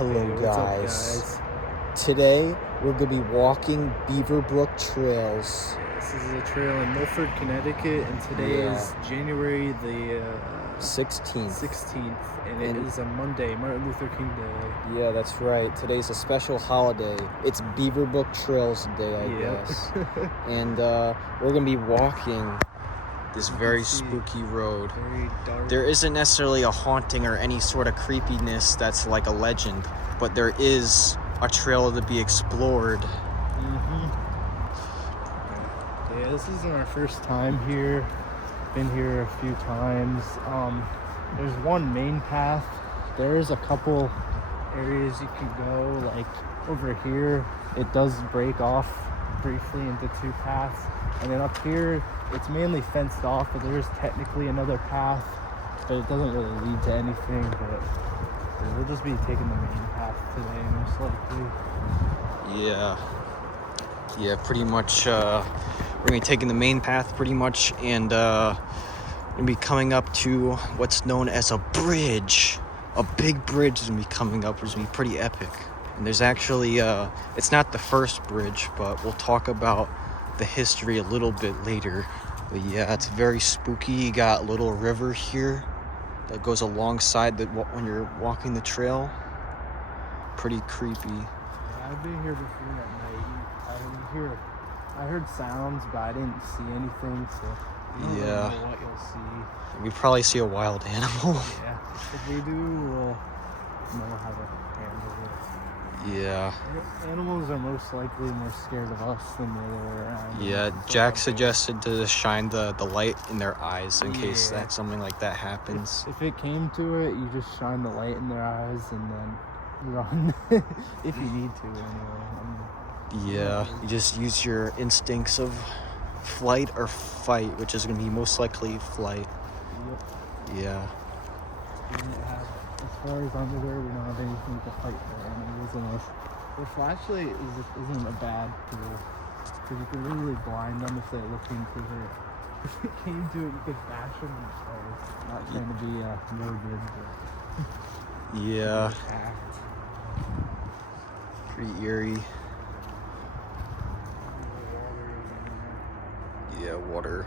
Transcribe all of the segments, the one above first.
Hello Hey, what's guys. up, guys? Today we're going to be walking Beaverbrook Trails. This is a trail in Milford, Connecticut, and today is January the 16th, and it is a Monday, Martin Luther King Day. Yeah, that's right. Today's a special holiday. It's Beaverbrook Trails Day, I guess. And we're going to be walking this very spooky road. Very dark. There isn't necessarily a haunting or any sort of creepiness that's like a legend, but there is a trail to be explored. Yeah, this isn't our first time here. Been here a few times. There's one main path. There's a couple areas you can go, like over here. It does break off briefly into two paths, and then up here it's mainly fenced off, but there is technically another path, but it doesn't really lead to anything. But we'll just be taking the main path today, most likely. Yeah, pretty much. We're gonna be taking the main path pretty much, and we're gonna be coming up to what's known as a bridge. A big bridge is gonna be coming up, which is gonna be pretty epic. And there's actually, it's not the first bridge, but we'll talk about the history a little bit later. But yeah, it's very spooky. You got a little river here that goes alongside when you're walking the trail. Pretty creepy. Yeah, I've been here before at night. I heard sounds, but I didn't see anything, so I don't really know what you'll see. We probably see a wild animal. Yeah, if we do, we'll know how to handle it. Yeah. Animals are most likely more scared of us than the other way around. Yeah, Jack suggested to shine the light in their eyes in case that something like that happens. If it came to it, you just shine the light in their eyes and then run. If you need to, anyway. Yeah, you just use your instincts of flight or fight, which is going to be most likely flight. Yep. Yeah. As far as I'm aware, we don't have anything to fight for animals unless the flashlight isn't a bad tool, because you can literally blind them if they're looking to it. If it came to it, you could bash them in the face. Not trying to be morbid, but yeah. Pretty eerie. Yeah, water.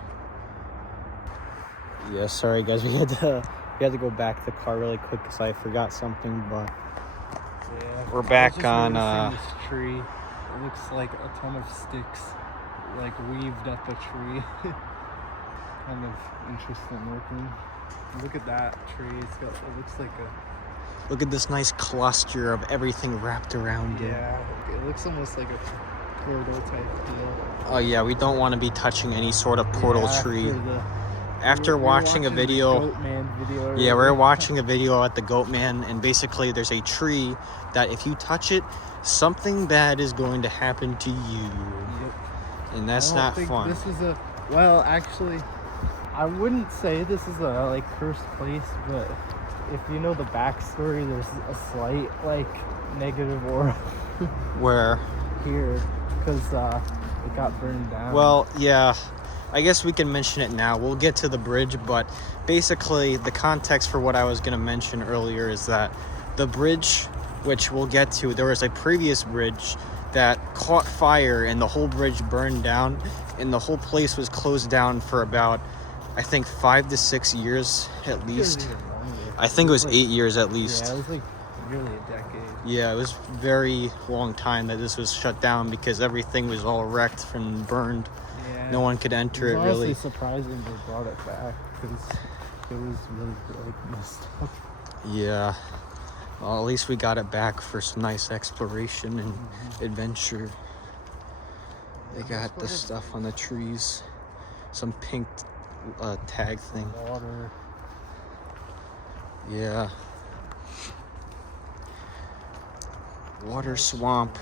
Yeah, sorry guys, we had to go back to the car really quick because I forgot something, but we're back on this tree. It looks like a ton of sticks like weaved up a tree. Kind of interesting looking. Look at that tree. It looks like a... Look at this nice cluster of everything wrapped around it. Yeah, it looks almost like a portal type deal. Oh yeah, we don't want to be touching any sort of portal tree. After watching a video, we're watching a video at the Goatman, and basically there's a tree that if you touch it, something bad is going to happen to you. Yep. And that's not fun. This is actually, I wouldn't say this is a cursed place, but if you know the backstory, there's a slight negative aura. Where? Here, because it got burned down. Well, yeah. I guess we can mention it now. We'll get to the bridge, but basically the context for what I was going to mention earlier is that the bridge, which we'll get to, there was a previous bridge that caught fire and the whole bridge burned down, and the whole place was closed down for about, I think, 5 to 6 years at least. I think it was 8 years at least. Yeah, it was nearly a decade. Yeah, it was very long time that this was shut down because everything was all wrecked and burned. Yeah. No one could enter it really. It's surprising they brought it back because it was really messed up. Yeah. Well, at least we got it back for some nice exploration and adventure. They got the stuff on the trees. Some pink tag thing. Water. Yeah. Water swamp.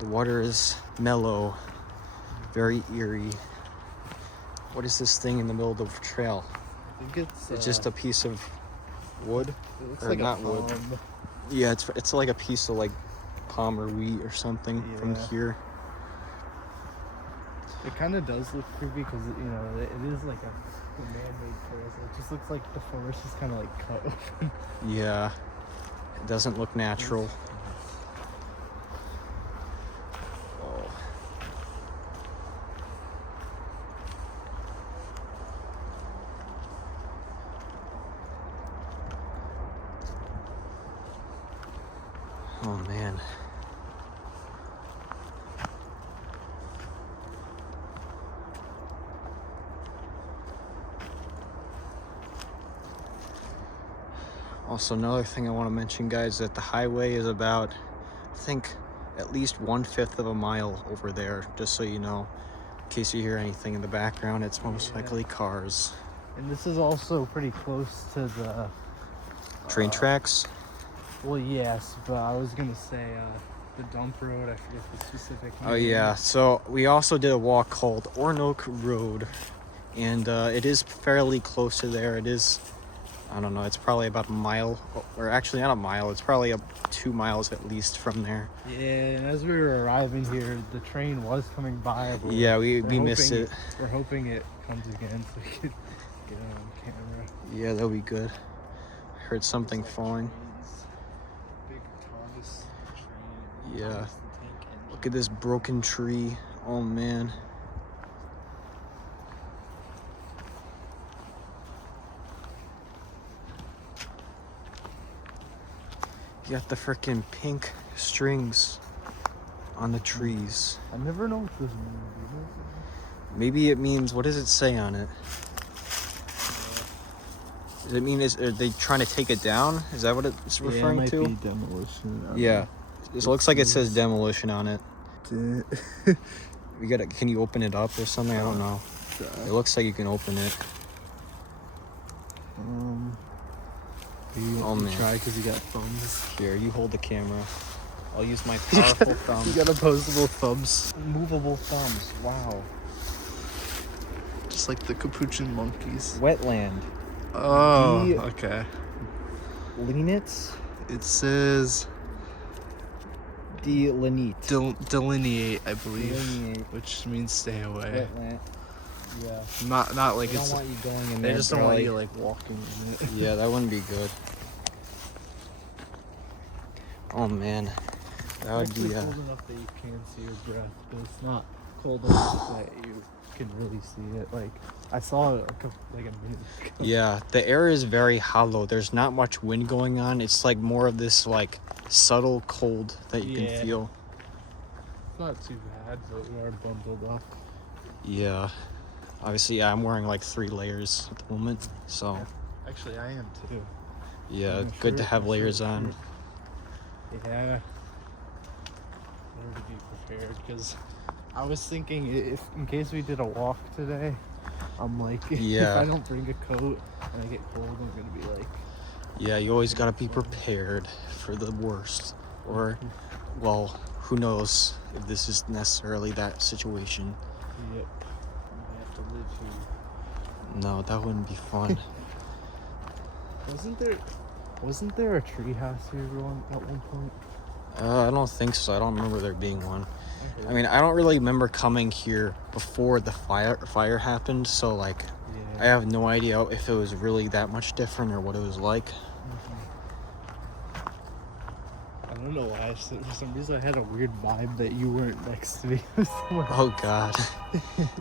The water is mellow. Very eerie. What is this thing in the middle of the trail? I think it's just a piece of wood, it looks or like not a wood. palm. Yeah, it's like a piece of palm or wheat or something from here. It kind of does look creepy because it is like a man-made trail. So it just looks like the forest is kind of cut open. Yeah. It doesn't look natural. Oh. Oh man. Also, another thing I want to mention, guys, that the highway is about, I think, at least 1/5 of a mile over there, just so you know. In case you hear anything in the background, it's most likely cars. And this is also pretty close to the Train tracks? well, yes, but I was gonna say the dump road. I forget the specific name. Oh yeah, so we also did a walk called Ornoak Road, and it is fairly close to there. It is, I don't know, it's probably about a mile, or actually not a mile, it's probably 2 miles at least from there. Yeah, and as we were arriving here, the train was coming by. But Yeah, we missed it. We're hoping it comes again so we could get it on camera. Yeah, that'll be good. I heard something falling. Big Thomas train. Yeah. Thomas the Tank Engine. Look at this broken tree. Oh man. You got the freaking pink strings on the trees. I never know what this means. Maybe it means, what does it say on it? Does it mean, are they trying to take it down? Is that what it's referring it to? might be demolition. Yeah. It looks like it says demolition on it. We gotta, can you open it up or something? I don't know. It looks like you can open it. You man. try because you got thumbs. Here, you hold the camera. I'll use my powerful thumb. You got opposable thumbs. Movable thumbs. Wow. Just like the capuchin monkeys. Wetland. Oh, The- okay. Linets? It says Delineate. delineate, I believe, Delineate. which means stay away. Wetland. Yeah. Not like They it's. don't want you going in They there. just don't want Charlie. you like walking in it. Yeah, that wouldn't be good. Oh man, that would Actually be cold enough that you can see your breath, but it's not cold enough that you can really see it. Like I saw it like a minute ago. yeah. The air is very hollow. There's not much wind going on. It's like more of this like subtle cold that you Yeah. can feel. It's not too bad, but we are bundled up. Yeah. Obviously, yeah, I'm wearing like 3 layers at the moment, so Actually, I am too. yeah, I'm good to sure- have I'm layers sure- on. Yeah. Better to be prepared because I was thinking if in case we did a walk today, I'm like, Yeah. if I don't bring a coat and I get cold, I'm gonna be like, Yeah, you always gotta be prepared for the worst, or well, who knows if this is necessarily that situation. yep, I have to live here. No, that wouldn't be fun. Wasn't there a tree house here at one point? I don't think so. I don't remember there being one. I mean, I don't really remember coming here before the fire happened, so like Yeah. I have no idea if it was really that much different or what it was like. I don't know why. For some reason, I had a weird vibe that you weren't next to me. Oh god.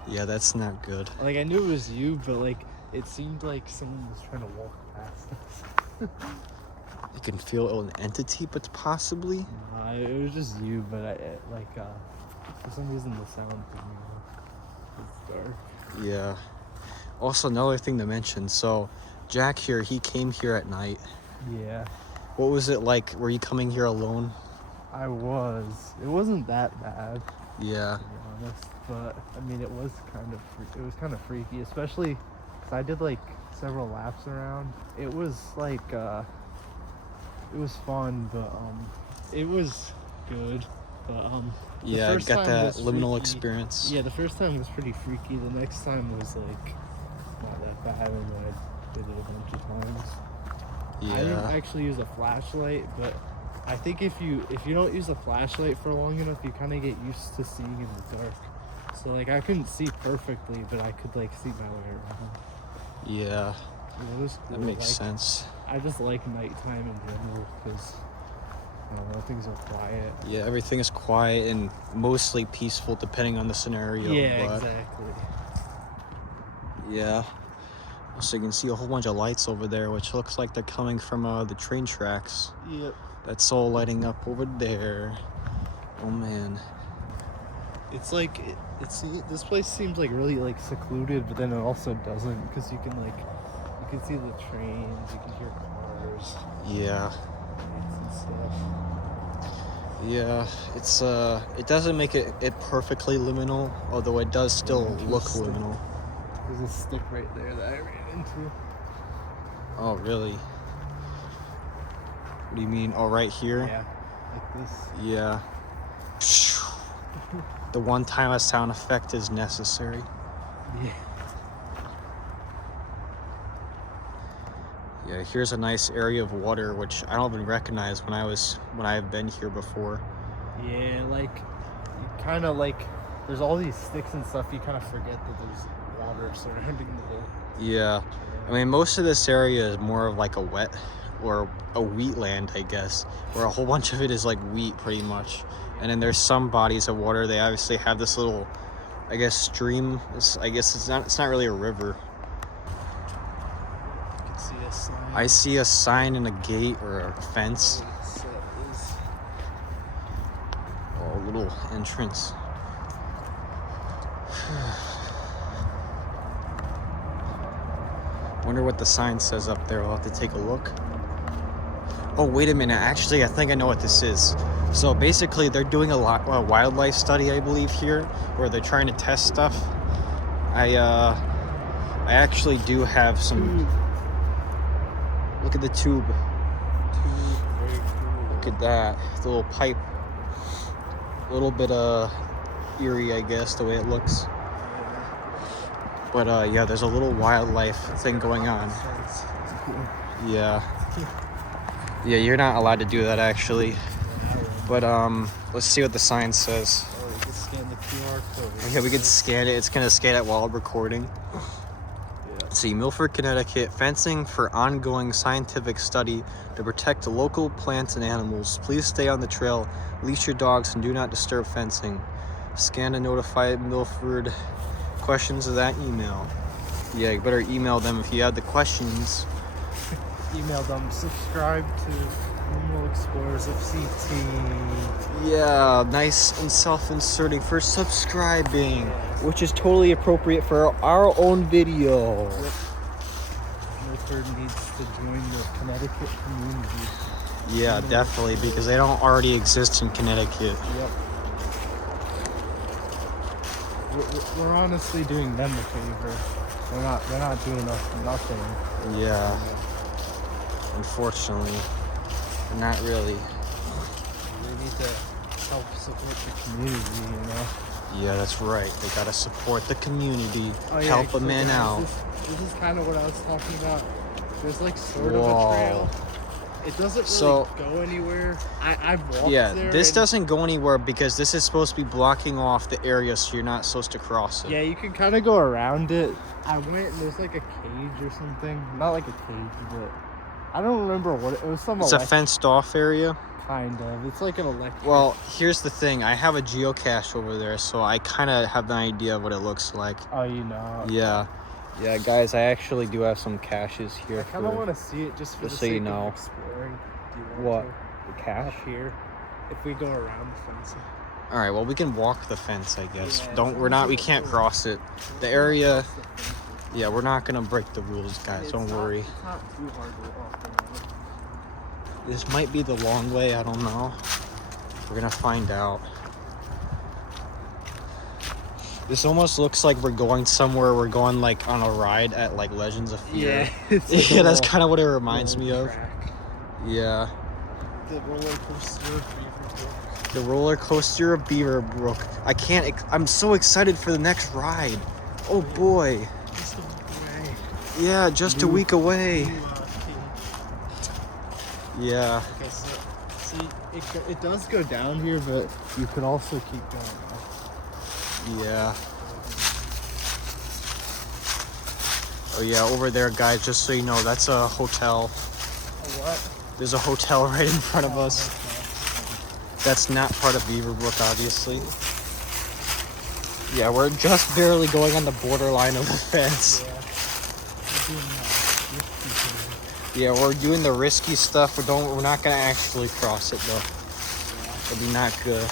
Yeah, that's not good. Like I knew it was you, but like it seemed like someone was trying to walk past us. You can feel an entity, but possibly. Nah, it was just you, but for some reason the sound threw me off. It's dark. Yeah. Also, another thing to mention. So, Jack here, he came here at night. Yeah, What was it like? Were you coming here alone? I was. It wasn't that bad, Yeah. to be honest. But I mean, it was kind of freaky, especially because I did like several laps around. It was like it was fun, but it was good. But the Yeah, first got time that was liminal freaky. experience. Yeah, the first time was pretty freaky. The next time was like not that bad, and then I did it a bunch of times. I didn't Yeah. actually use a flashlight, but I think if you don't use a flashlight for long enough, you kind of get used to seeing in the dark. So like I couldn't see perfectly, but I could like see my way around. Yeah. It was That cool. makes Like, sense. I just like nighttime in general because I don't know, things are quiet. Yeah, everything is quiet and mostly peaceful depending on the scenario. Yeah, but exactly. yeah. So you can see a whole bunch of lights over there, which looks like they're coming from the train tracks. Yep. That's all lighting up over there. Oh man. It's like this place seems like really like secluded, but then it also doesn't because you can see the trains, you can hear cars. Yeah. And stuff. Yeah, it's it doesn't make it perfectly liminal, although it does still look liminal. There's a stick right there that I ran into. Oh, really? What do you mean? Oh, right here? Yeah, like this. Yeah. The one time a sound effect is necessary. Yeah. Yeah, here's a nice area of water, which I don't even recognize when I've been here before. Yeah, like, you kind of like, there's all these sticks and stuff, you kind of forget that there's water surrounding the whole. Yeah. I mean, most of this area is more of like a wet or a wheat land, I guess, where a whole bunch of it is like wheat pretty much. And then there's some bodies of water. They obviously have this little, I guess, stream. I guess it's not really a river. You can see a sign. I see a sign and a gate or a fence. Oh, a little entrance. Wonder what the sign says up there. I'll have to take a look. Oh, wait a minute. Actually, I think I know what this is. So basically, they're doing a wildlife study, I believe, here, where they're trying to test stuff. I actually do have some. Look at the tube. Very cool. Look at that. The little pipe. A little bit eerie, I guess, the way it looks. But yeah, there's a little wildlife thing going on. Yeah. Yeah, you're not allowed to do that actually. But let's see what the sign says. Oh, we can scan the QR code. Okay, we can scan it. It's gonna scan it while recording. Yeah. Let's see, Milford, Connecticut, fencing for ongoing scientific study to protect local plants and animals. Please stay on the trail, leash your dogs, and do not disturb fencing. Scan to notify Milford. Questions of that email. Yeah, you better email them if you have the questions. Email them. Subscribe to Liminal Explorers FCT. Yeah, nice and self-inserting for subscribing, which is totally appropriate for our own video. Yep. Milford needs to join the Connecticut community. Yeah, definitely, because they don't already exist in Connecticut. Yep. We're honestly doing them a favor. They're not doing us nothing. Yeah. Unfortunately, not really. We need to help support the community, you know? Yeah, that's right. They gotta support the community, Oh, yeah, help a man out. This is kind of what I was talking about. There's like sort Whoa. of a trail. It doesn't really go anywhere. I've walked Yeah, there. this doesn't go anywhere because this is supposed to be blocking off the area, so you're not supposed to cross it. Yeah, you can kind of go around it. I went and there's like a cage or something. Not like a cage, but I don't remember what it was. It's a fenced off area. Kind of. It's like an electric. Well, here's the thing. I have a geocache over there, so I kind of have an idea of what it looks like. Oh, you know. Yeah. Yeah, guys, I actually do have some caches here. I kind of want to see it just for the so sake you know. of exploring. Do you want What? to? The cache? Up here. If we go around the fence. All right, well, we can walk the fence, I guess. Yeah, We can't cross it. The area, yeah, we're not going to break the rules, guys. Don't worry. It's not too hard to walk around. This might be the long way. I don't know. We're going to find out. This almost looks like we're going somewhere. We're going like on a ride at like Legends of Fear. Yeah. Yeah, that's kind of what it reminds me of. Track. Yeah. The roller coaster of Beaverbrook. The roller coaster of Beaverbrook. I'm so excited for the next ride. Oh boy. Just a week away. Yeah, just a week away. Yeah. Okay, so see, it does go down here, but you could also keep going up. Yeah. Oh yeah, over there, guys, just so you know, that's a hotel. what? There's a hotel right in front of us. That's not part of Beaverbrook, obviously. Yeah, we're just barely going on the borderline of the fence. Yeah, we're doing the risky stuff. We're not gonna actually cross it though. It'll be not good.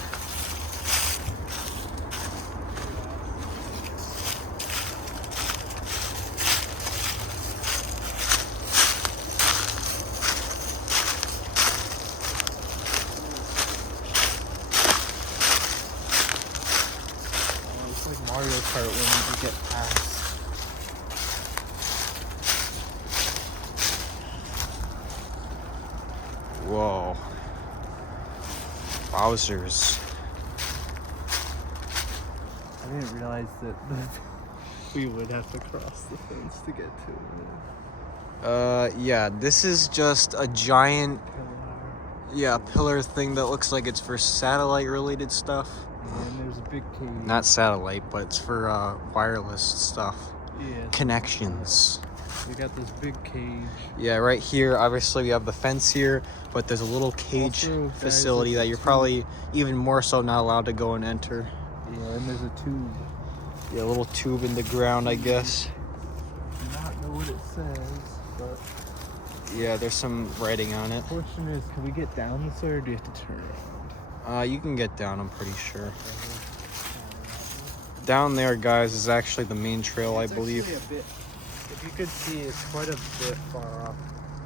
It's like Mario Kart when you get past. Whoa. Wowzers. I didn't realize that we would have to cross the fence to get to it. Yeah, this is just a giant, pillar thing that looks like it's for satellite related stuff. And there's a big cave. Not satellite, but it's for wireless stuff. Yeah. Connections. We got this big cage. Yeah, right here, obviously we have the fence here, but there's a little cage Also, guys, facility that you're probably even more so not allowed to go and enter. Yeah, and there's a tube. Yeah, a little tube in the ground, I guess. I do not know what it says, but... Yeah, there's some writing on it. The question is, can we get down this way or do you have to turn around? You can get down, I'm pretty sure. Down there, guys, is actually the main trail, I believe. Actually a bit, if you could see, it's quite a bit far off.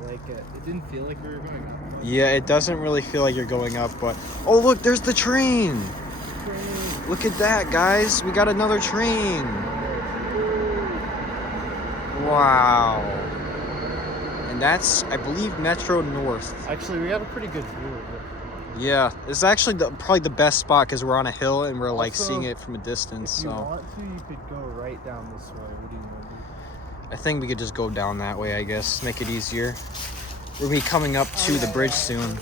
Like, it didn't feel like we were going up. Yeah, it doesn't really feel like you're going up, but... Oh, look, there's the train! Look at that, guys. We got another train. Wow. And that's, I believe, Metro North. Actually, we got a pretty good view of it. Yeah, it's actually probably the best spot because we're on a hill and we're like Also, seeing it from a distance. If you So want to, you could go right down this way. What do you want to do? I think we could just go down that way, I guess. Make it easier. We'll be coming up to the bridge soon.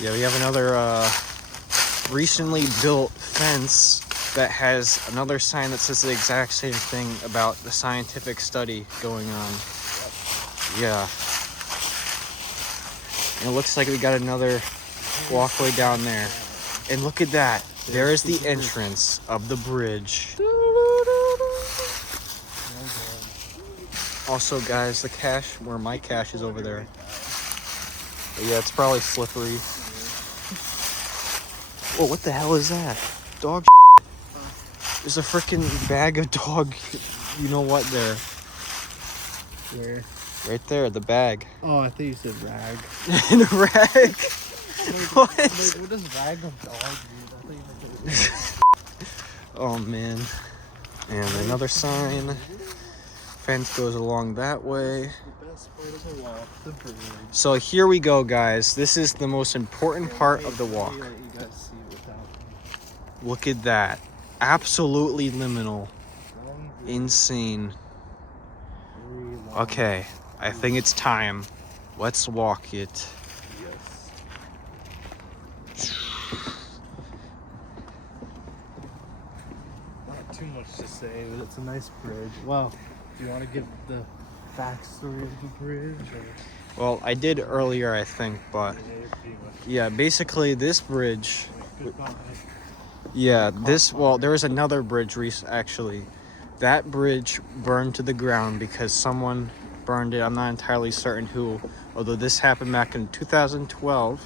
Yeah, we have another recently built fence that has another sign that says the exact same thing about the scientific study going on. Yeah. And it looks like we got another walkway down there. And look at that. There is the entrance of the bridge. Also, guys, the cache, where my cache is over there. But yeah, it's probably slippery. Whoa, what the hell is that? Dog shit. There's a freaking bag of dog, you know what, there. Where? Right there, the bag. Oh, I thought you said rag. In a rag? What? What does rag of dog mean? I thought you meant it. Oh, man. And another sign. Fence goes along that way. The best part of the walk, the bridge. So here we go, guys. This is the most important part of the walk. You guys see without me. Look at that. Absolutely liminal. Insane. Okay, I think it's time. Let's walk it. Yes. Not too much to say, but it's a nice bridge. Well, do you want to give the backstory of the bridge? Or? Well, I did earlier, I think, but yeah, basically this bridge. Goodbye. Yeah, there was another bridge actually. That bridge burned to the ground because someone burned it. I'm not entirely certain who, although this happened back in 2012.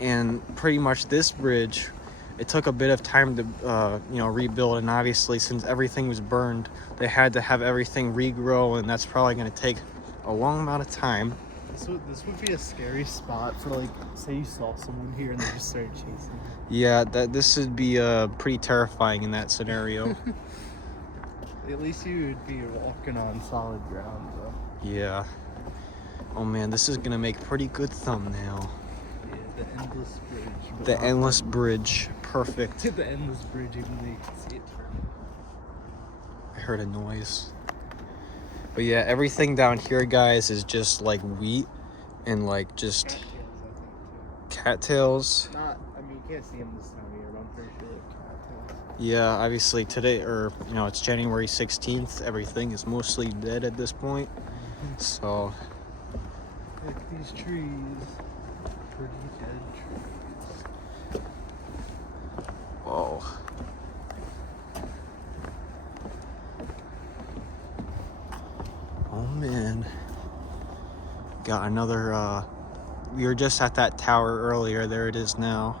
And pretty much this bridge, it took a bit of time to rebuild, and obviously since everything was burned, they had to have everything regrow, and that's probably going to take a long amount of time. This would be a scary spot for, like, say you saw someone here and they just started chasing you. Yeah, this would be pretty terrifying in that scenario. At least you would be walking on solid ground, though. Yeah. Oh man, this is gonna make a pretty good thumbnail. Yeah, the endless bridge. The endless bridge. Perfect. The endless bridge, even though you can see it turning. I heard a noise. But yeah, everything down here, guys, is just like wheat and like just cattails. Not, I mean, you can't see them this time of year, but I'm pretty sure they're cattails. Yeah, obviously today, it's January 16th. Everything is mostly dead at this point. So, Look at these trees. Pretty dead trees. whoa. Oh man. Got another, we were just at that tower earlier. There it is now.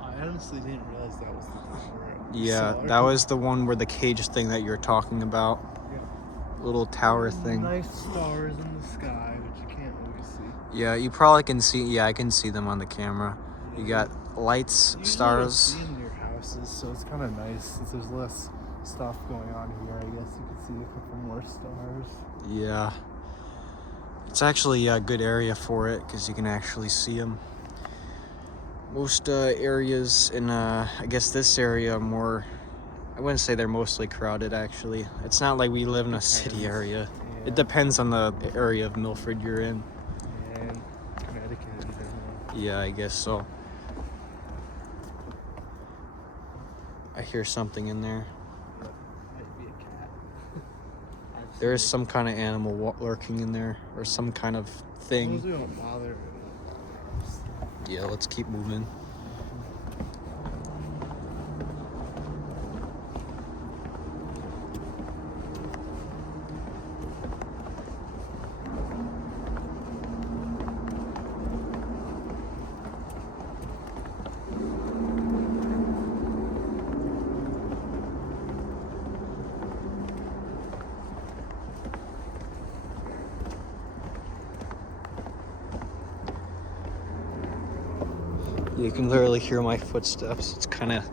I honestly didn't realize that was the tower. Yeah, that was the one where the cage thing that you're talking about. Yeah. Little tower thing. Nice stars in the sky, which you can't always see. Yeah, you probably can see. Yeah, I can see them on the camera. You got lights, You stars. see in your houses, so it's kind of nice since there's less stuff going on here. I guess you could see a couple more stars. Yeah. It's actually a good area for it because you can actually see them. Most areas in, I guess this area are more, I wouldn't say they're mostly crowded actually. It's not like we live in a city area. Yeah. It depends on the area of Milford you're in. And Connecticut in general. Yeah, I guess so. I hear something in there. Might be a cat. There is some kind of animal lurking in there, or some kind of thing. We don't bother. Yeah, let's keep moving. You can literally hear my footsteps. It's kind of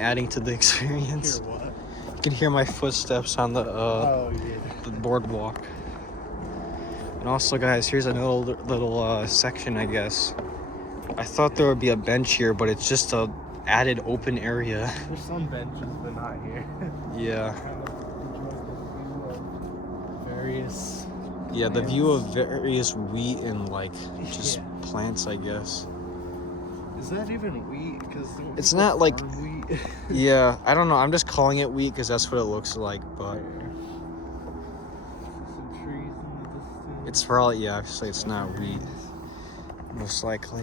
adding to the experience. Hear what? You can hear my footsteps on the Oh yeah. the boardwalk. And also, guys, here's another little section, I guess. I thought there would be a bench here, but it's just a added open area. There's some benches, but not here. Yeah. Various. Yeah, the view of various wheat and like just Yeah. plants, I guess. Is that even wheat? Because It's not like, wheat. yeah, I don't know. I'm just calling it wheat because that's what it looks like, but Some trees in the distance. it's probably, yeah, obviously it's not wheat, most likely.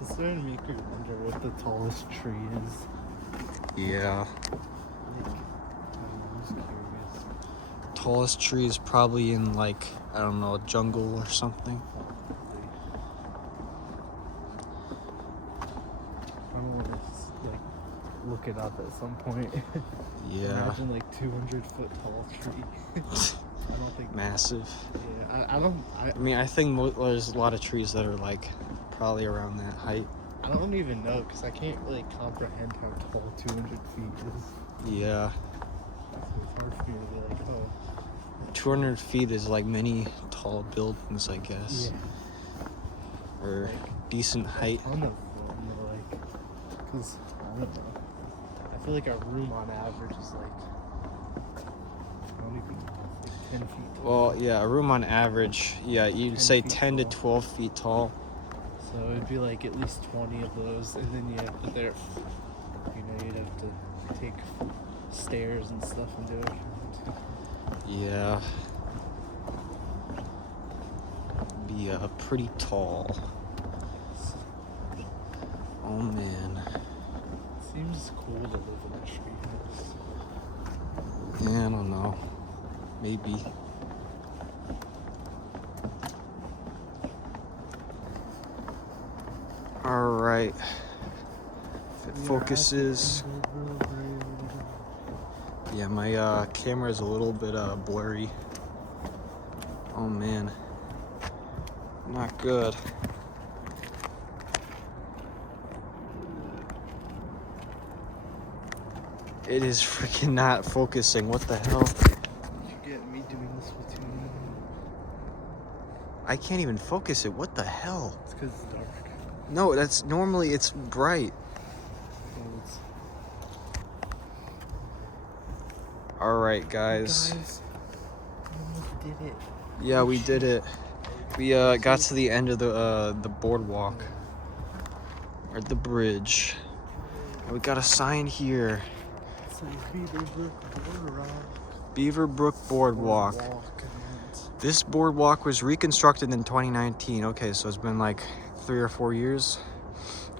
It's starting to make you wonder what the tallest tree is. Yeah. I'm just curious. Tallest tree is probably in like, I don't know, a jungle or something. I don't want to like look it up at some point. Yeah. Imagine like 200-foot tall tree. I don't think. Massive. Yeah, I don't. I mean, I think there's a lot of trees that are like probably around that height. I don't even know because I can't really comprehend how tall 200 feet is. Yeah. So it's hard for me to be like, oh. 200 feet is like many tall buildings, I guess. Yeah. Or Like, decent height. A ton of them, like, because I don't know. I feel like a room on average is like, I don't even, like 10 feet tall. Well, yeah, a room on average, yeah, you'd 10 say feet 10 to tall. 12 feet tall. So it'd be like at least 20 of those, and then you have to you'd have to take stairs and stuff into account. Yeah. Be pretty tall. Oh man. Seems cool to live in a tree house. Yeah, I don't know. Maybe. Alright. If it focuses. Yeah, my camera is a little bit blurry. Oh man. Not good. It is freaking not focusing. What the hell? Did you get me doing this with you? I can't even focus it. What the hell? It's because it's dark. No, that's normally it's bright. Well, it's... All right, guys. Guys, we almost did it. Yeah, we did it. We got to the end of the boardwalk, or the bridge. And we got a sign here. It says Beaverbrook Boardwalk. This boardwalk was reconstructed in 2019. Okay, so it's been like 3 or 4 years.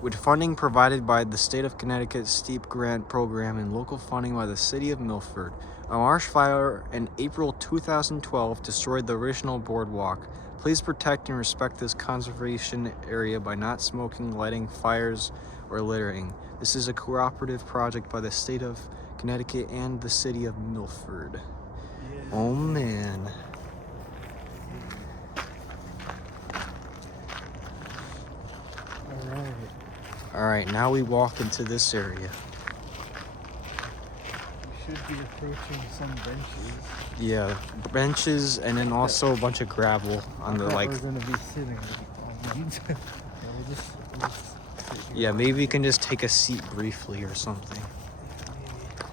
With funding provided by the State of Connecticut Steep Grant Program and local funding by the City of Milford. A marsh fire in April 2012 destroyed the original boardwalk. Please protect and respect this conservation area by not smoking, lighting fires, or littering. This is a cooperative project by the State of Connecticut and the City of Milford. Yeah. Oh man. Alright, now we walk into this area. We should be approaching some benches. Yeah, benches and then also a bunch of gravel on the like. We're gonna be sitting on these. We'll just sit here. Yeah, maybe we can just take a seat briefly or something.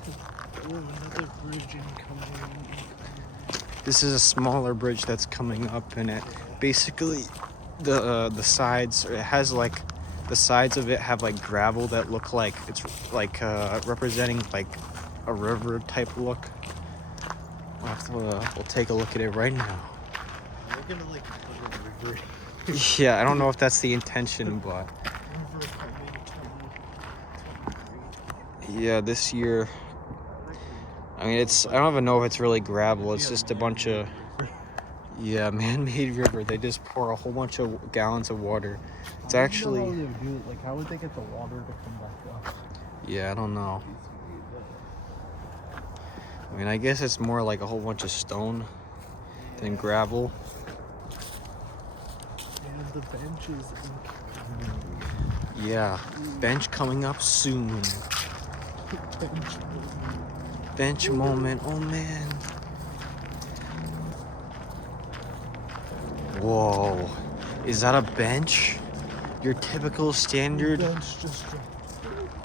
Oh, another bridge incoming. This is a smaller bridge that's coming up, and it basically the sides. It has like the sides of it have like gravel that look like it's like representing like a river type look. We'll take a look at it right now. We're gonna like put a river. Yeah, I don't know if that's the intention, but yeah, this year. I mean, I don't even know if it's really gravel. It's just a bunch of, yeah, man-made river. They just pour a whole bunch of gallons of water. It's actually, I don't know how they would do it. Like, how would they get the water to come back up? Yeah, I don't know. I mean, I guess it's more like a whole bunch of stone than gravel. And the bench is Yeah, bench coming up soon. Bench moment, oh man. Whoa, is that a bench? Your typical standard?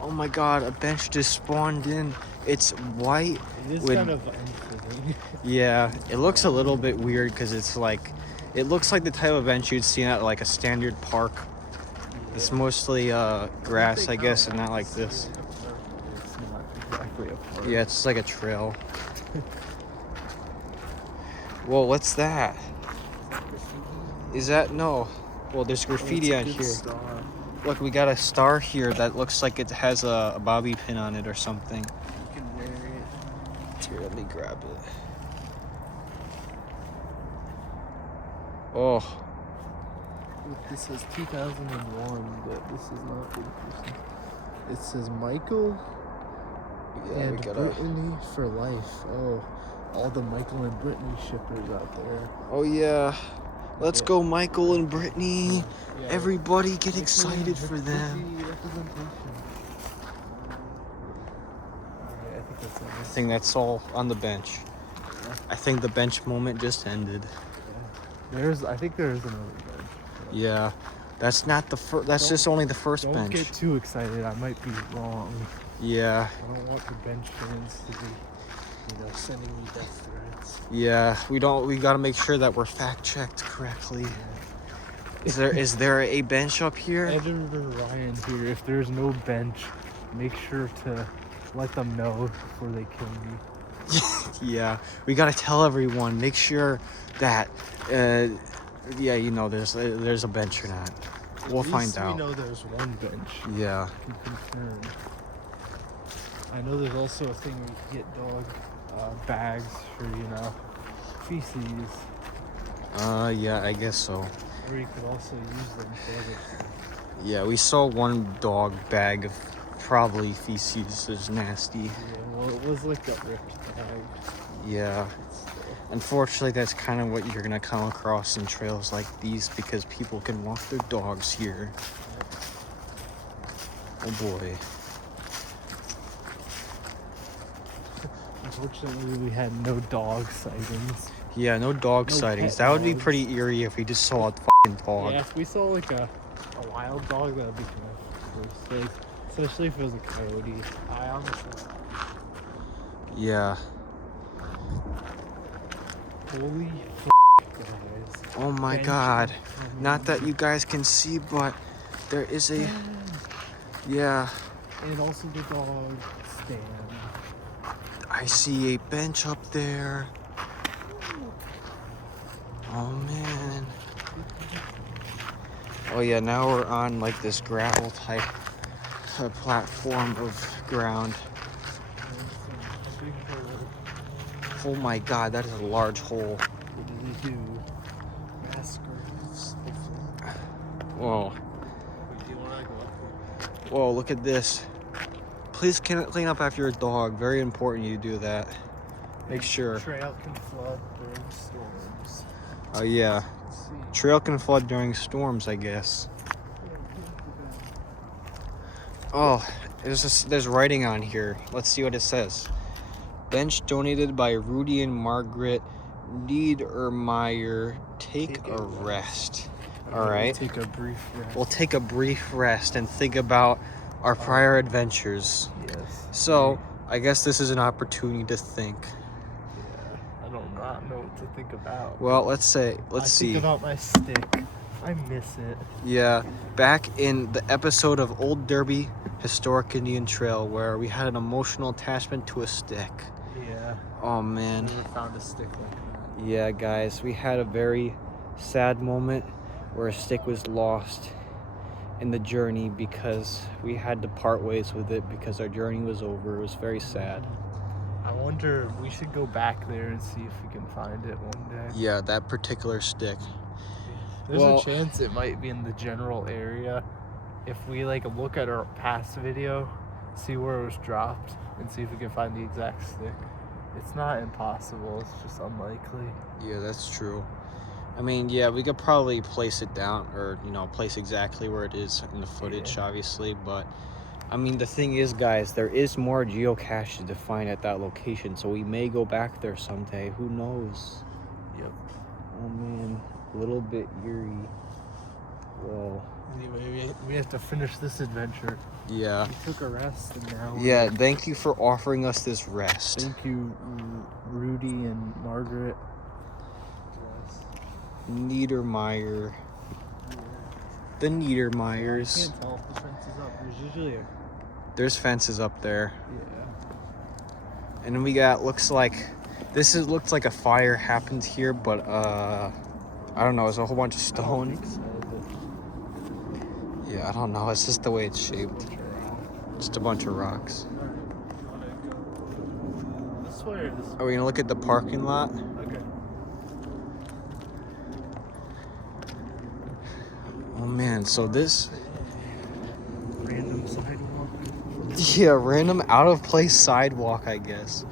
Oh my god, a bench just spawned in. It's white. It is with, kind of unfitting. Yeah, it looks a little bit weird because it's like, it looks like the type of bench you'd see at like a standard park. It's mostly grass, I guess, and not like this. It's not exactly a park. Yeah, it's like a trail. Whoa, what's that? Is that, no. Well, there's graffiti on here. Star. Look, we got a star here that looks like it has a bobby pin on it or something. You can wear it. Here, let me grab it. Oh. Look, this says 2001, but this is not the person. It says Michael Yeah, and we gotta. Brittany for life. Oh, all the Michael and Brittany shippers out there. Oh yeah. Let's go, Michael and Brittany. Yeah. Everybody get excited for them. Alright, I think that's it. I think that's all on the bench. I think the bench moment just ended. I think there is another bench. Yeah. That's not the first. That's just only the first Don't bench. get too excited. I might be wrong. Yeah. I don't want the bench fans to be, sending me death threats. Yeah. We gotta make sure that we're fact checked correctly. Is there a bench up here? Editor Ryan here. If there's no bench, make sure to let them know before they kill me. Yeah. We gotta tell everyone. Make sure that. Yeah, there's a bench or not. We'll find out. We know there's one bench. Yeah. Can confirm. I know there's also a thing where you can get dog bags for feces. Yeah, I guess so. Or you could also use them for other stuff. Yeah, we saw one dog bag of probably feces. It's nasty. Yeah, well, it was like a ripped bag. Yeah. Unfortunately, that's kind of what you're gonna come across in trails like these because people can walk their dogs here. Oh boy. Unfortunately, we had no dog sightings. Yeah, no dog No sightings. pet That would be dogs. pretty eerie if we just saw a fucking dog. Yeah, if we saw like a wild dog, that would be kind of close. Especially if it was a coyote. I honestly. Yeah. Holy guys. Oh my Bench God. and Not that you guys can see, but there is a, yeah, And also the dog stand. I see a bench up there. Oh man. Oh yeah, now we're on like this gravel type platform of ground. Oh my God, that is a large hole. What do they do? Mass graves. Whoa. Wait, do you want to go up here? Whoa, look at this. Please clean up after your dog. Very important you do that. Make sure. Trail can flood during storms. Oh yeah. Let's see. Trail can flood during storms, I guess. Oh, there's writing on here. Let's see what it says. Bench donated by Rudy and Margaret Niedermeyer. Take a rest. All right. Take a brief rest. We'll take a brief rest and think about our prior adventures. Yes. So, I guess this is an opportunity to think. Yeah. I do not know what to think about. Well, let's see. Think about my stick. I miss it. Yeah, back in the episode of Old Derby Historic Indian Trail where we had an emotional attachment to a stick. Yeah. Oh man. Never found a stick like that. Yeah, guys, we had a very sad moment where a stick was lost in the journey because we had to part ways with it because our journey was over. It was very sad. I wonder, we should go back there and see if we can find it one day. Yeah, that particular stick. There's Well, a chance it might be in the general area. If we like look at our past video, see where it was dropped, and see if we can find the exact stick. It's not impossible, it's just unlikely. Yeah, that's true. I mean, yeah, we could probably place it down or, place exactly where it is in the footage, obviously. But, I mean, the thing is, guys, there is more geocaches to find at that location. So we may go back there someday. Who knows? Yep. Oh, man. A little bit eerie. Whoa. Anyway, we have to finish this adventure. Yeah. We took a rest and now... Yeah, thank you for offering us this rest. Thank you, Rudy and Margaret. Niedermeyer. The Niedermeyers. You can't tell if the fence is up. There's usually There's fences up there. Yeah. And we got, looks like a fire happened here, but I don't know, it's a whole bunch of stone. Yeah, I don't know, it's just the way it's shaped. Just a bunch of rocks. This way or this way? Are we gonna look at the parking lot? Okay. Oh man, so this, Random sidewalk. yeah, random out of place sidewalk, I guess.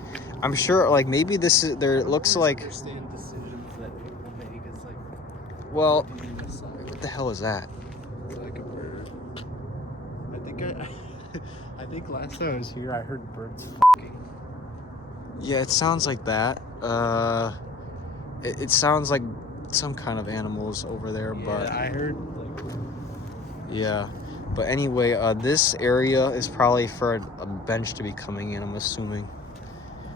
I'm sure, like, maybe this is, there, it looks like, Understand decisions that people make. It's like, well, what do you decide? what the hell is that? It's like a bird. I think last time I was here, I heard birds fucking. Yeah, it sounds like that. It sounds like some kind of animals over there, Yeah, but I heard like. yeah. But anyway, this area is probably for a bench to be coming in, I'm assuming.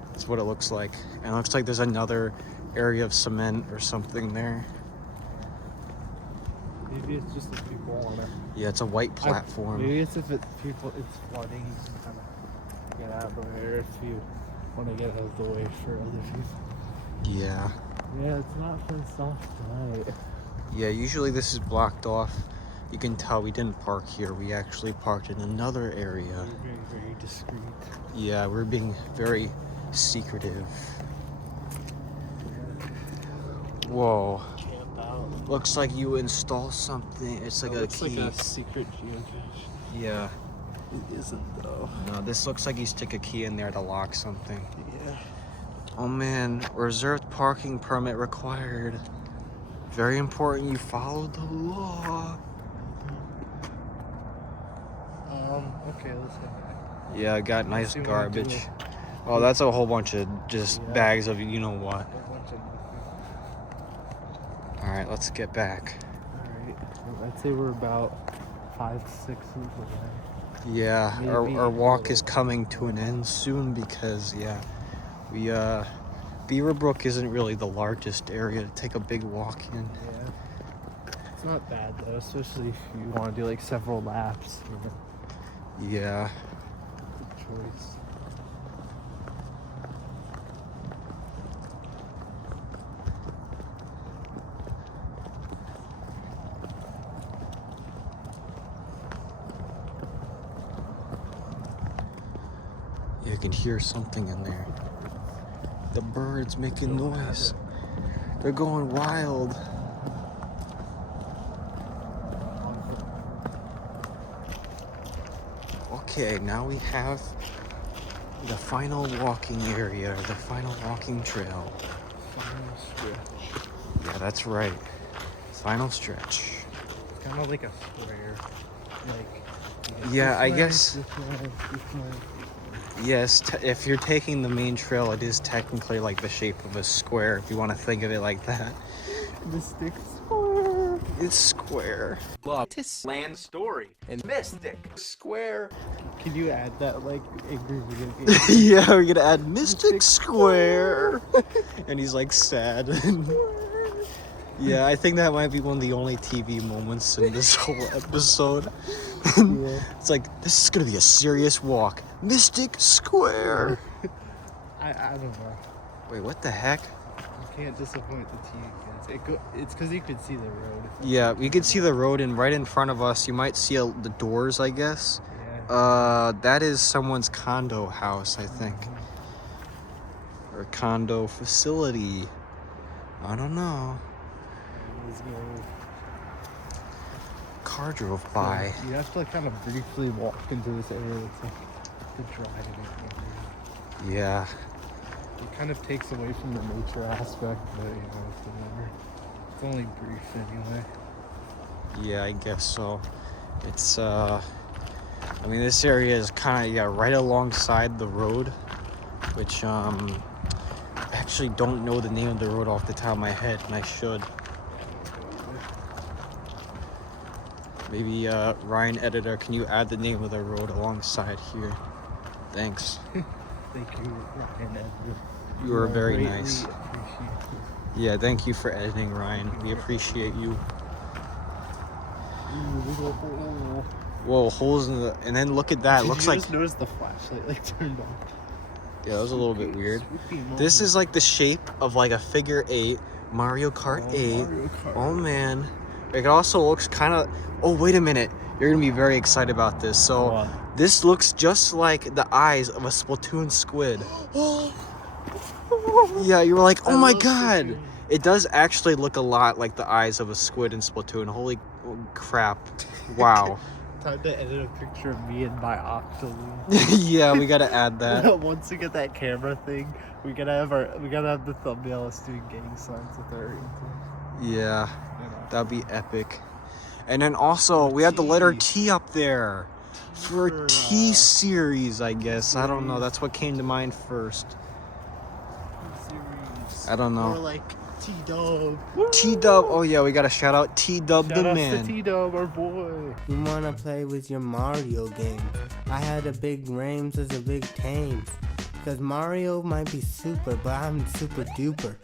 That's what it looks like. And it looks like there's another area of cement or something there. Maybe it's just if people want to. Yeah, it's a white platform. Maybe it's if it's flooding, you can kind of get out of the way, or if you want to get out of the way for other people. Yeah. Yeah, it's not fenced off tonight. Yeah, usually this is blocked off. You can tell we didn't park here. We actually parked in another area. Very, very discreet. Yeah, we're being very secretive. Whoa. Camp out. Looks like you install something. It's like a key. Like a secret geocache. Yeah. It isn't though. No, this looks like you stick a key in there to lock something. Yeah. Oh man, reserved parking permit required. Very important you follow the law. Okay, let's go back. Yeah, I got nice see what we garbage. do. Oh, that's a whole bunch of just Yeah. bags of you know what. A bunch of Alright, let's get back. Alright. I'd say we're about 5-6 weeks away. Yeah, Maybe our a walk little. is coming to an end soon because yeah, Beaverbrook isn't really the largest area to take a big walk in. Yeah. It's not bad though, especially if you want to do like several laps. You know? Yeah. Good choice. You can hear something in there. The birds making noise. They're going wild. Okay, now we have the final walking area, the final walking trail. Final stretch. Yeah, that's right. Final stretch. It's kind of like a square. Like. Yeah, I guess. This way. Yes, if you're taking the main trail, it is technically like the shape of a square, if you want to think of it like that. Mystic Square. It's square. Land story and Mystic Square. Can you add that like angry video game? Yeah, we're gonna add Mystic Square. And he's like sad. Yeah, I think that might be one of the only TV moments in this whole episode. Yeah. It's like, this is gonna be a serious walk. Mystic Square. I don't know. Wait, what the heck? You can't disappoint the TV kids. It's because you could see the road. Yeah, we could see the road, and right in front of us, you might see the doors, I guess. Yeah. That is someone's condo house, I think. Or condo facility. I don't know. Let's go. Car drove by. You have to like kind of briefly walk into this area. It's like the drive and everything. Yeah. It kind of takes away from the nature aspect, but you know, it's whatever. It's only brief anyway. Yeah, I guess so. It's, I mean, this area is kind of, yeah, right alongside the road, which, I actually don't know the name of the road off the top of my head, and I should. Maybe, Ryan, editor, can you add the name of the road alongside here? Thanks. Thank you, Ryan. You were very greatly nice. appreciated. Yeah, thank you for editing, Ryan. We appreciate you. Whoa, holes in the... And then look at that. Did Looks you like... just notice the flashlight like turned off? Yeah, that was a little bit weird. Spooky This moment. is like the shape of like a figure 8, Mario Kart 8. Mario Kart. Oh man. It also looks kind of... Oh, wait a minute. You're going to be very excited about this. So, What? this looks just like the eyes of a Splatoon squid. Yeah, you were like, oh my god. Splatoon. It does actually look a lot like the eyes of a squid in Splatoon. Holy crap. Wow. Time to edit a picture of me and my octolus. Yeah, we got to add that. Once we get that camera thing, we gotta have the thumbnail us doing gang signs with our Yeah, that'd be epic. And then also, we had the letter T up there. For T series, I guess. I don't know. That's what came to mind first. series. I don't know. Or like T-Dub. T-Dub. Oh yeah, we gotta shout out T-Dub the Shout out man. to T-Dub, our boy. You wanna play with your Mario game? I had a big Rames as a big Tames. Cause Mario might be super, but I'm super duper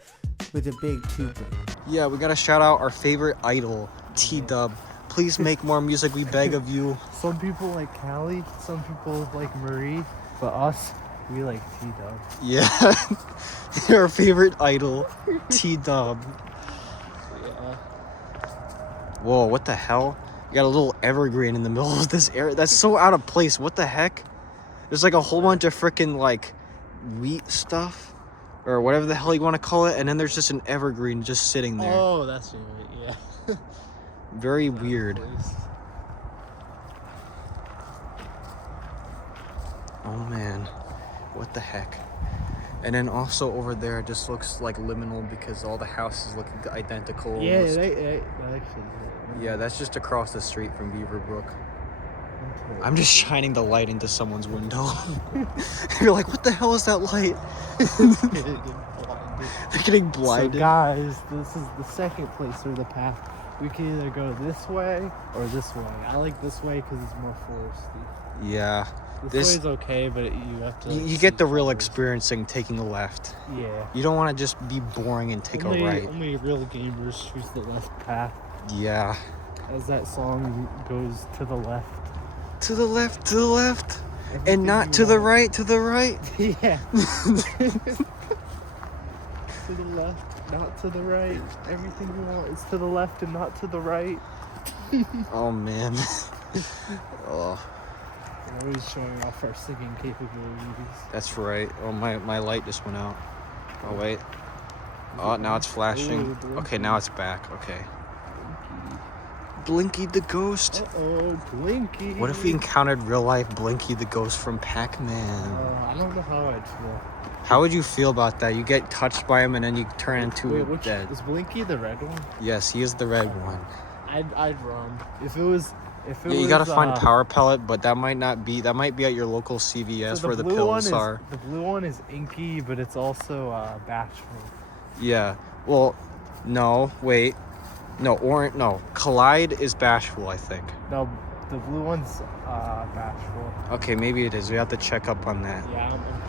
with a big tuber. Yeah, we gotta shout out our favorite idol, T-Dub. Please make more music, we beg of you. Some people like Callie, some people like Marie, but us, we like T-Dub. Yeah, our favorite idol, T-Dub. Yeah. Whoa, what the hell? You got a little evergreen in the middle of this area. That's so out of place. What the heck? There's like a whole bunch of freaking like wheat stuff or whatever the hell you want to call it, and then there's just an evergreen just sitting there. Oh, that's right, yeah. Very weird. Oh man, what the heck? And then also over there it just looks like liminal because all the houses look identical. Yeah, almost. that actually. Yeah, that's just across the street from Beaverbrook. I'm just shining the light into someone's window. You're like, what the hell is that light? They're getting blinded. So guys, this is the second place where the path We can either go this way or this way. I like this way because it's more foresty. Yeah. This way's okay, but you have to. You get the real experiencing taking the left. Yeah. You don't want to just be boring and take a right. Only real gamers choose the left path. Yeah. As that song goes, to the left. To the left, to the left. Everything And not to the right, to the right. Yeah. To the left, not to the right. Everything you want is to the left and not to the right. Oh, man. Oh. We're always showing off our singing capabilities. That's right. Oh, my light just went out. Oh, wait. Oh, now it's flashing. Okay, now it's back. Okay. Blinky the ghost. Uh-oh, Blinky. What if we encountered real life Blinky the ghost from Pac-Man? I don't know how I'd feel. How would you feel about that? You get touched by him and then you turn into dead. Is Blinky the red one? Yes, he is the red one. I'd run. If it was You gotta find Power Pellet, but that might not be. That might be at your local CVS so where the pills are. The blue one is inky, but it's also bashful. Yeah. Well, no. Wait. No. Orange. No. Collide is bashful, I think. No, the blue one's bashful. Okay, maybe it is. We have to check up on that. Yeah, I'm positive.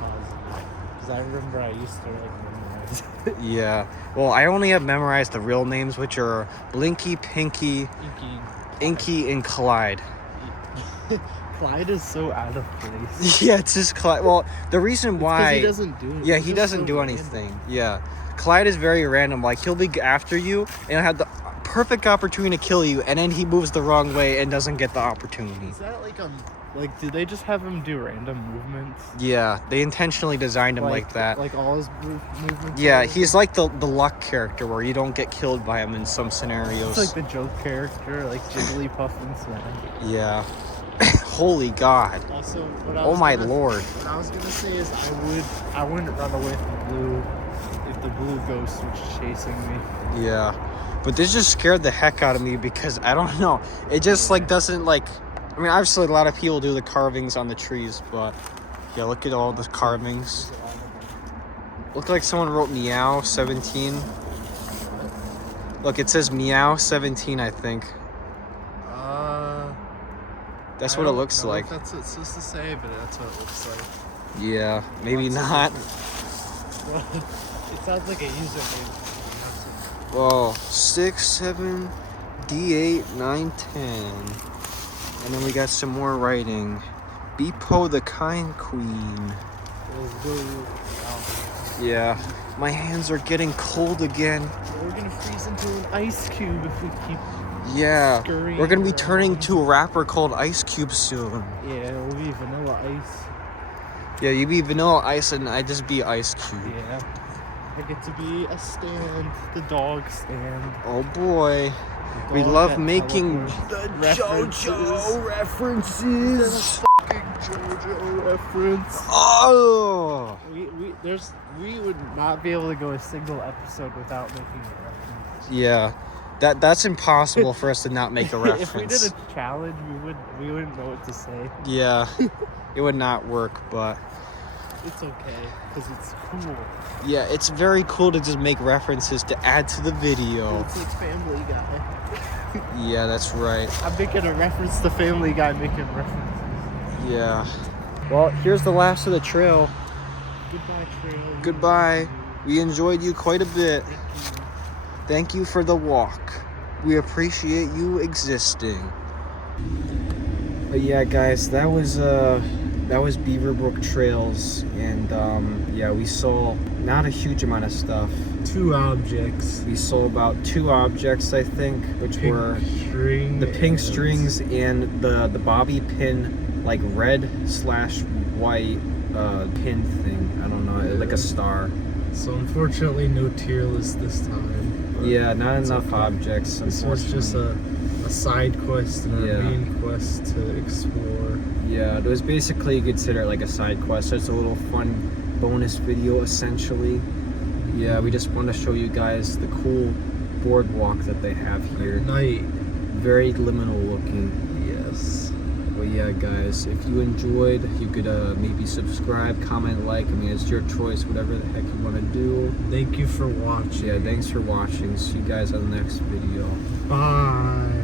Because I remember I used to memorize it. Yeah. Well, I only have memorized the real names, which are Blinky, Pinky, Inky, and Collide. Clyde is so out of place. Yeah, it's just Clyde. Well, the reason why... he doesn't do it. Yeah, he doesn't do anything. Yeah. Clyde is very random. Like, he'll be after you and have the perfect opportunity to kill you, and then he moves the wrong way and doesn't get the opportunity. Is that like, did they just have him do random movements? Yeah, they intentionally designed him like that. Like all his movements? Yeah, he's like the luck character where you don't get killed by him in some scenarios. It's like the joke character, like Jigglypuff and Smash. Yeah. Holy God. Also, oh my Lord. What I was gonna say is I wouldn't run away from blue if the blue ghost was chasing me. Yeah. But this just scared the heck out of me because I don't know. It just like doesn't like. I mean, obviously a lot of people do the carvings on the trees, but yeah, look at all the carvings. Look like someone wrote meow 17. Look, it says meow 17, I think. That's what it looks like. That's what it's supposed to say, but that's what it looks like. Yeah, maybe not. It sounds like a username. Well, 6, 7, D8, 9, 10. And then we got some more writing. Bepo the Kind Queen. Yeah, my hands are getting cold again. We're gonna freeze into an ice cube if we keep scurrying. We're gonna be turning to a rapper called Ice Cube soon. Yeah, we'll be Vanilla Ice. Yeah, you be Vanilla Ice and I just be Ice Cube. Yeah. I get to be a stand, the dog stand. Oh boy. We love making the JoJo references. Fucking JoJo reference. Oh. We would not be able to go a single episode without making a reference. Yeah. That's impossible for us to not make a reference. If we did a challenge, we wouldn't know what to say. Yeah. It would not work, but it's okay because it's cool. Yeah, it's very cool to just make references to add to the video. It's like Family Guy. Yeah, that's right. I'm making a reference to Family Guy making references. Yeah. Well, here's the last of the trail. Goodbye, trail. Goodbye. We enjoyed you quite a bit. Thank you for the walk. We appreciate you existing. But yeah, guys, that was Beaverbrook Trails, and yeah, we saw not a huge amount of stuff. 2 objects. We saw about 2 objects, I think, which were the pink strings and the bobby pin, like red/white pin thing. I don't know, like a star. So unfortunately, no tier list this time. Yeah, not enough objects. This was just a side quest and a main quest to explore. Yeah, it was basically, you could consider it like a side quest. So it's a little fun bonus video, essentially. Yeah, we just want to show you guys the cool boardwalk that they have here. Night. Very liminal looking. Yes. But yeah, guys, if you enjoyed, you could maybe subscribe, comment, like. I mean, it's your choice, whatever the heck you want to do. Thank you for watching. Yeah, thanks for watching. See you guys on the next video. Bye.